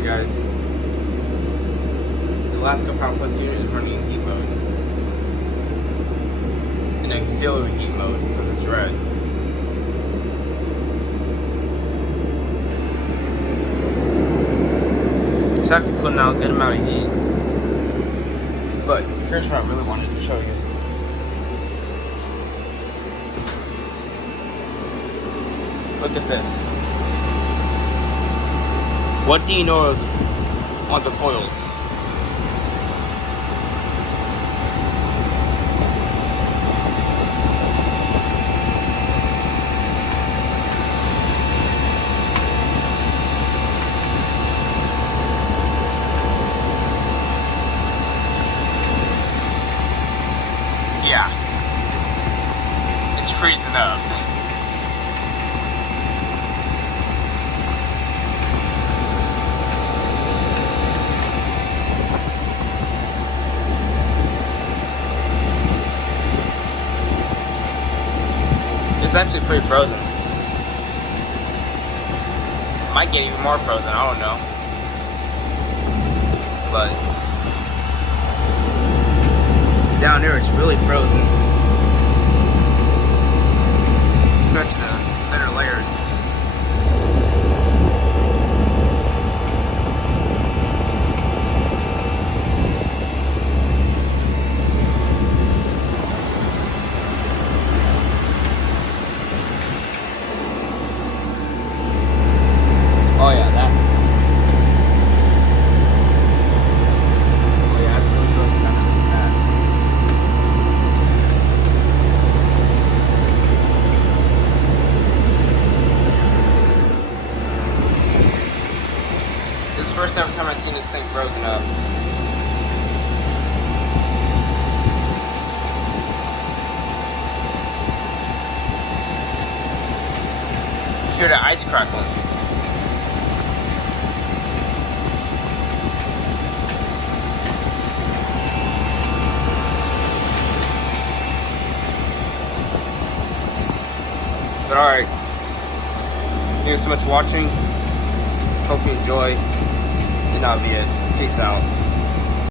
Alright guys, the Lasko Power Plus unit is running in heat mode. In auxiliary heat mode because it's red. It's actually putting out a good amount of heat. But here's what I really wanted to show you. Look at this. What do you notice on the coils? Yeah. It's freezing up. It's actually pretty frozen. Might get even more frozen, I don't know. But down there it's really frozen. Compared to the thinner layers. Oh yeah, that's really frozen down like that. This is the first ever time I've seen this thing frozen up. You hear the ice crackling. But alright, thank you so much for watching. Hope you enjoy, and that'll be it. Peace out.